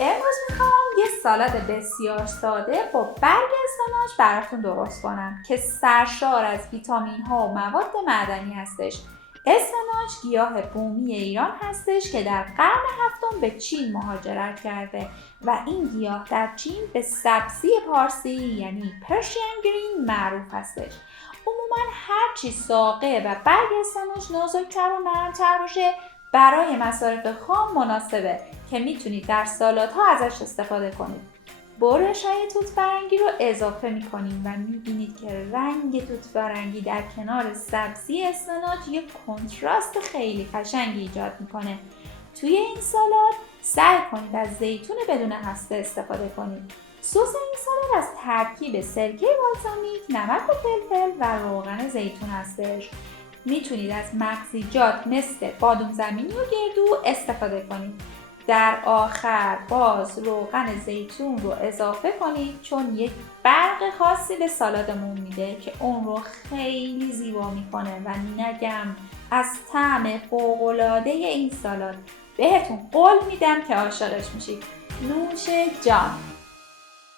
امروز میخوام یه سالاد بسیار ساده با برگ اسفناج براتون درست کنم که سرشار از ویتامین ها و مواد معدنی هستش. اسفناج گیاه بومی ایران هستش که در قرن هفتم به چین مهاجرت کرده و این گیاه در چین به سبزی پارسی یعنی پرشین گرین معروف هستش. عموما هرچی ساقه و برگ اسفناج نازکتر و نرمتر باشه برای مصارف خام مناسبه که میتونید در سالادها ازش استفاده کنید. برش های توت فرنگی رو اضافه میکنیم و میبینید که رنگ توت فرنگی در کنار سبزی اسفناج یک کنتراست خیلی قشنگی ایجاد میکنه. توی این سالاد سعی کنید از زیتون بدون هسته استفاده کنید. سس این سالاد از ترکیب سرکه بالسامیک، نمک و فلفل و روغن زیتون هستش. میتونید از مغزیجات مثل بادام زمینی و گردو استفاده کنید. در آخر باز روغن زیتون رو اضافه کنید چون یک برق خاصی به سالادمون میده که اون رو خیلی زیبا میکنه و نگم از طعم فوق‌العاده این سالاد بهتون قول میدم که عاشقش میشید. نوش جان.